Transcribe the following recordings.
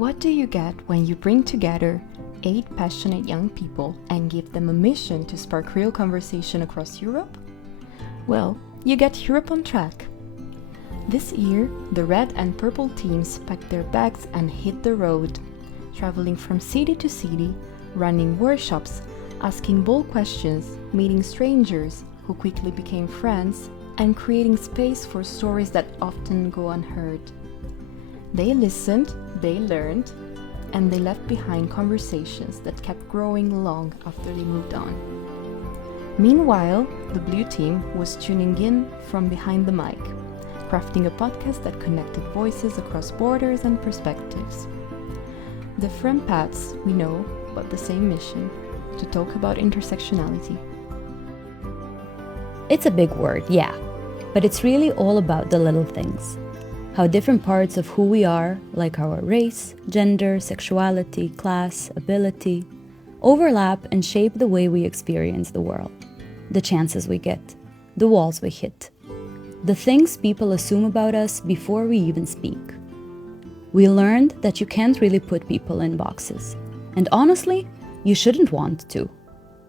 What do you get when you bring together 8 passionate young people and give them a mission to spark real conversation across Europe? Well, you get Europe on Track. This year, the red and purple teams packed their bags and hit the road, traveling from city to city, running workshops, asking bold questions, meeting strangers who quickly became friends, and creating space for stories that often go unheard. They listened, they learned, and they left behind conversations that kept growing long after they moved on. Meanwhile, the blue team was tuning in from behind the mic, crafting a podcast that connected voices across borders and perspectives. Different paths, we know, but the same mission, to talk about intersectionality. It's a big word, yeah, but it's really all about the little things. How different parts of who we are, like our race, gender, sexuality, class, ability, overlap and shape the way we experience the world, the chances we get, the walls we hit, the things people assume about us before we even speak. We learned that you can't really put people in boxes, and honestly, you shouldn't want to,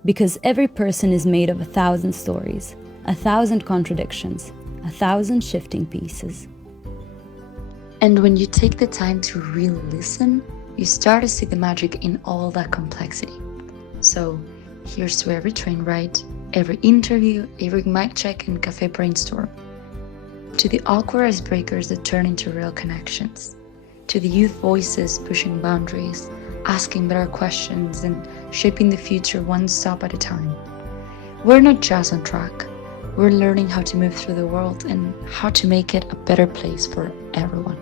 because every person is made of 1,000 stories, 1,000 contradictions, 1,000 shifting pieces. And when you take the time to really listen, you start to see the magic in all that complexity. So here's to every train ride, every interview, every mic check and cafe brainstorm. To the awkward icebreakers that turn into real connections. To the youth voices pushing boundaries, asking better questions and shaping the future one stop at a time. We're not just on track. We're learning how to move through the world and how to make it a better place for everyone.